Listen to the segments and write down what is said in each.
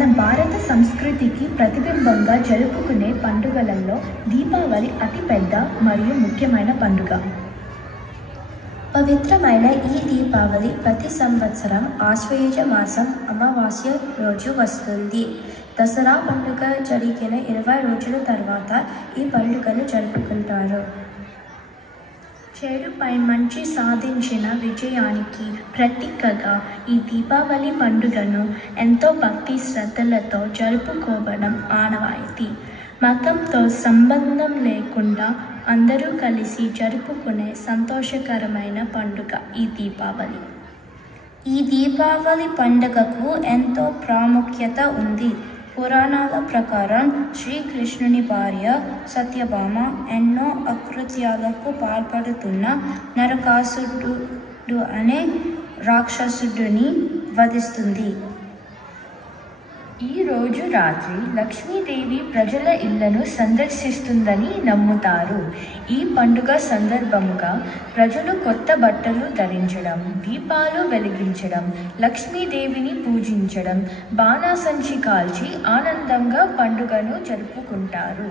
మన భారత సంస్కృతికి ప్రతిబింబంగా జరుపుకునే పండుగలలో దీపావళి అతిపెద్ద మరియు ముఖ్యమైన పండుగ. పవిత్రమైన ఈ దీపావళి ప్రతి సంవత్సరం ఆశ్వయుజ మాసం అమావాస్య రోజు వస్తుంది. దసరా పండుగ జరిగిన 20 రోజుల తర్వాత ఈ పండుగను జరుపుకుంటారు. చెడుపై మంచి సాధించిన విజయానికి ప్రతీకగా ఈ దీపావళి పండుగను ఎంతో భక్తి శ్రద్ధలతో జరుపుకోవడం ఆనవాయితీ. మతంతో సంబంధం లేకుండా అందరూ కలిసి జరుపుకునే సంతోషకరమైన పండుగ ఈ దీపావళి. ఈ దీపావళి పండుగకు ఎంతో ప్రాముఖ్యత ఉంది. పురాణాల ప్రకారం శ్రీకృష్ణుని భార్య సత్యభామ ఎన్నో అకృత్యాలకు పాల్పడుతున్న నరకాసురుడు అనే రాక్షసుడిని వధిస్తుంది. ఈ రోజు రాత్రి లక్ష్మీదేవి ప్రజల ఇళ్లను సందర్శిస్తుందని నమ్ముతారు. ఈ పండుగ సందర్భంగా ప్రజలు కొత్త బట్టలు ధరించడం, దీపాలు వెలిగించడం, లక్ష్మీదేవిని పూజించడం, బాణాసంచి కాల్చి ఆనందంగా పండుగను జరుపుకుంటారు.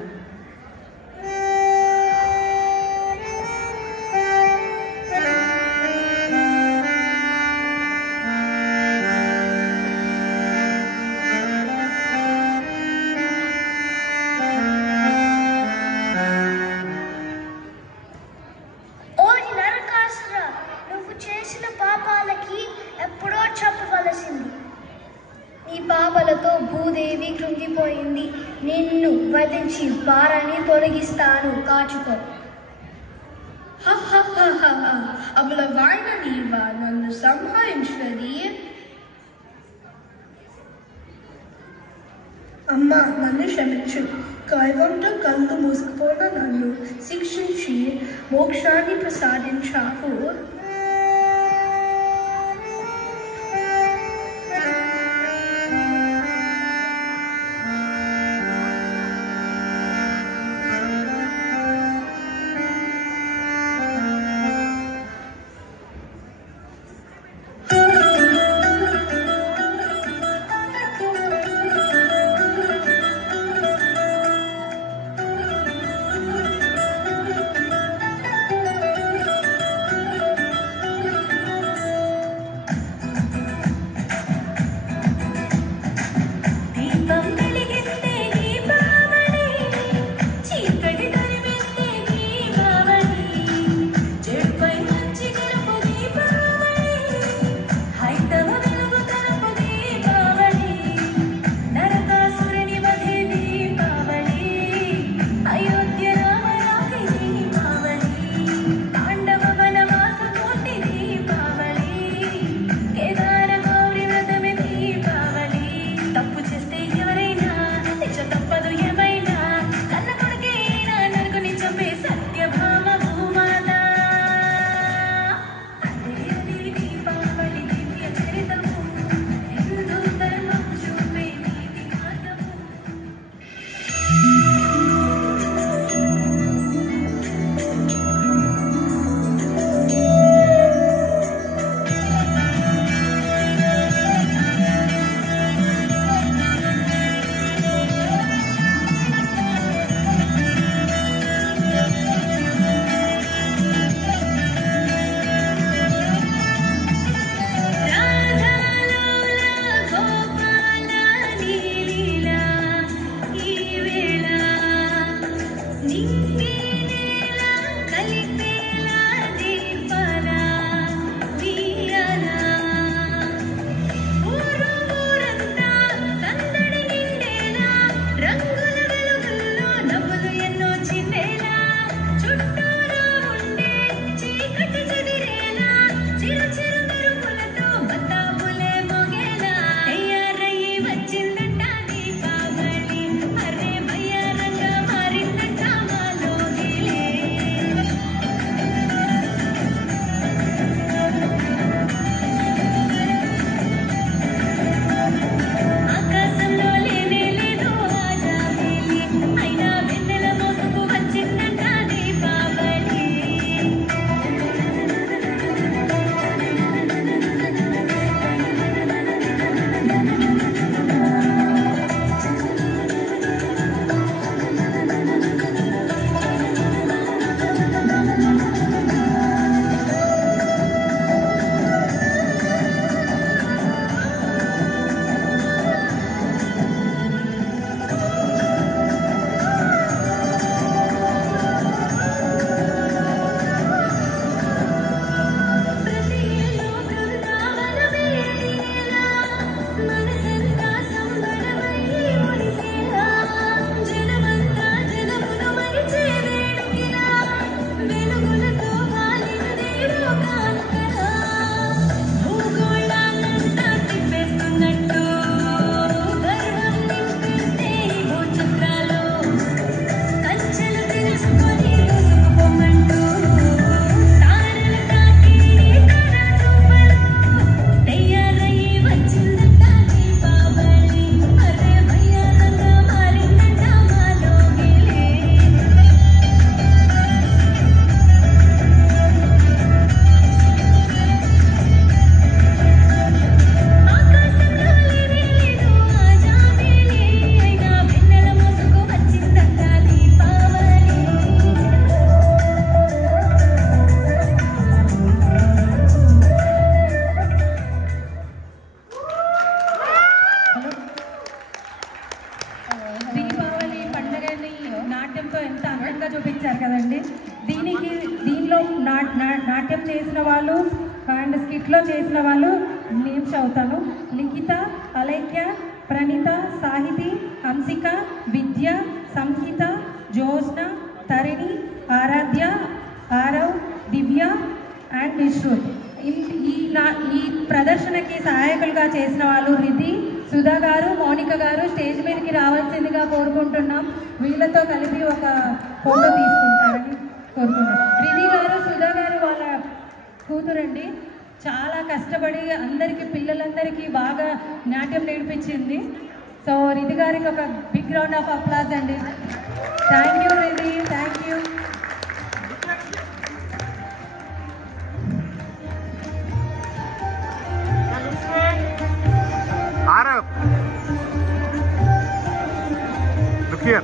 పాపాలకి ఎప్పుడో చెప్పవలసింది. నీ పాపలతో భూదేవి కృంగిపోయింది. నిన్ను వధించి భారాన్ని తొలగిస్తాను, కాచుకో. అబలమైన నీవా నన్ను సంహరించినది? అమ్మా, నన్ను క్షమించు. కైవంతో కళ్ళు మూసుకుపోయిన నన్ను శిక్షించి మోక్షాన్ని ప్రసాదించావు. చక్కగా చూపించారు కదండి. దీనిలో నాట్యం చేసిన వాళ్ళు అండ్ స్కిట్లో చేసిన వాళ్ళు నేమ్స్ చదువుతాను. లిఖిత, అలైక్య, ప్రణీత, సాహితి, హంసిక, విద్య, సంహిత, జ్యోత్స్న, తరిణి, ఆరాధ్య, ఆరవ్, దివ్య అండ్ విశ్రుత్. ఈ ప్రదర్శనకి సహాయకులుగా చేసిన వాళ్ళు రిధి, సుధా గారు, మౌనిక గారు స్టేజ్ మీదకి రావాల్సిందిగా కోరుకుంటున్నాం. వీళ్ళతో కలిపి ఒక ఫోటో తీసుకుంటారని కోరుకుంటున్నాం. రిధి గారు, సుధా గారు వాళ్ళ కూతురండి. చాలా కష్టపడి పిల్లలందరికీ బాగా నాట్యం నేర్పించింది. సో రిధి గారికి ఒక బిగ్ రౌండ్ ఆఫ్ అప్లాజ్ అండి. Thank you Ridhi, thank you. Look here.